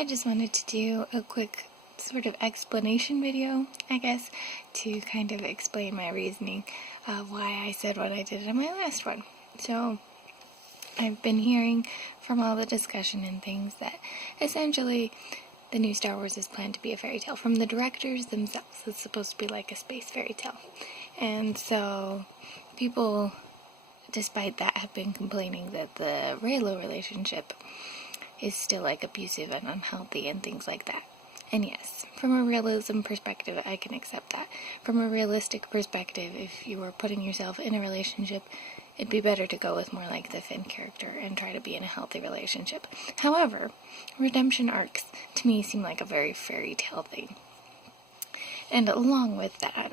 I just wanted to do a quick sort of explanation video, I guess, to kind of explain my reasoning of why I said what I did in my last one. So, I've been hearing from all the discussion and things that essentially the new Star Wars is planned to be a fairy tale. From the directors themselves, it's supposed to be like a space fairy tale. And so, people, despite that, have been complaining that the Reylo relationship is still like abusive and unhealthy and things like that. And yes, from a realism perspective, I can accept that. From a realistic perspective, if you were putting yourself in a relationship, it'd be better to go with more like the Finn character and try to be in a healthy relationship. However, redemption arcs to me seem like a very fairy tale thing. And along with that,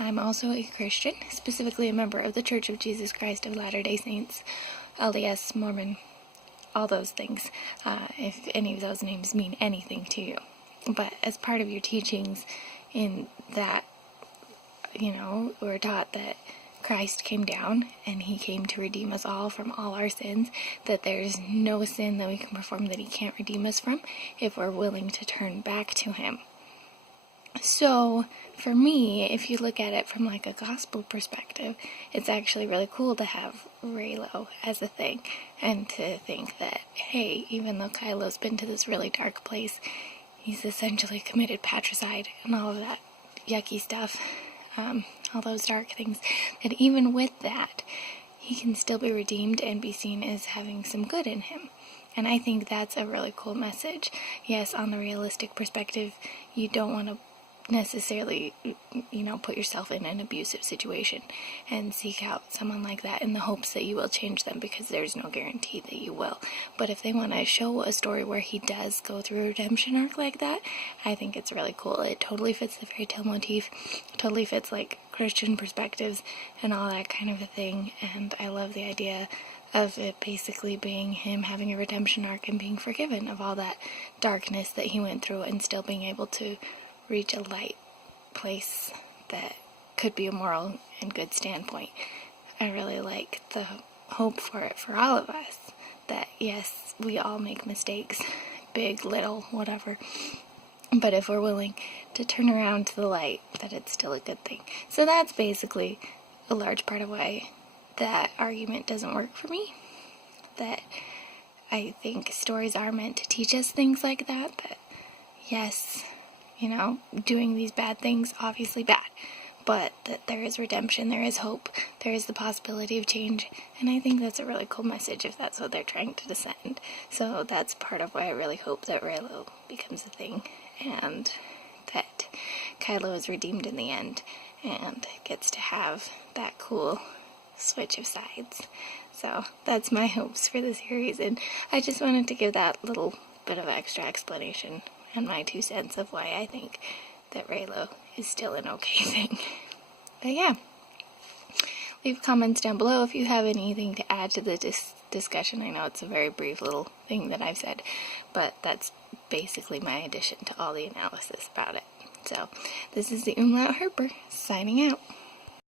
I'm also a Christian, specifically a member of the Church of Jesus Christ of Latter-day Saints, LDS, Mormon, all those things, if any of those names mean anything to you. But as part of your teachings in that, we're taught that Christ came down and he came to redeem us all from all our sins, that there's no sin that we can perform that he can't redeem us from if we're willing to turn back to him. So, for me, if you look at it from like a gospel perspective, it's actually really cool to have Reylo as a thing, and to think that, hey, even though Kylo's been to this really dark place, he's essentially committed patricide and all of that yucky stuff, all those dark things, that even with that, he can still be redeemed and be seen as having some good in him. And I think that's a really cool message. Yes, on the realistic perspective, you don't want to necessarily, put yourself in an abusive situation and seek out someone like that in the hopes that you will change them, because there's no guarantee that you will. But if they want to show a story where he does go through a redemption arc like that, I think it's really cool. It totally fits the fairy tale motif, totally fits like Christian perspectives and all that kind of a thing, and I love the idea of it basically being him having a redemption arc and being forgiven of all that darkness that he went through and still being able to reach a light place that could be a moral and good standpoint. I really like the hope for it for all of us, that yes, we all make mistakes, big, little, whatever, but if we're willing to turn around to the light, that it's still a good thing. So that's basically a large part of why that argument doesn't work for me, that I think stories are meant to teach us things like that yes, doing these bad things, obviously bad, but that there is redemption, there is hope, there is the possibility of change, and I think that's a really cool message if that's what they're trying to descend. So that's part of why I really hope that Reylo becomes a thing, and that Kylo is redeemed in the end, and gets to have that cool switch of sides. So that's my hopes for the series, and I just wanted to give that little bit of extra explanation and my 2 cents of why I think that Reylo is still an okay thing. But yeah, leave comments down below if you have anything to add to the discussion. I know it's a very brief little thing that I've said, but that's basically my addition to all the analysis about it. So, this is the Umlaut Herper, signing out.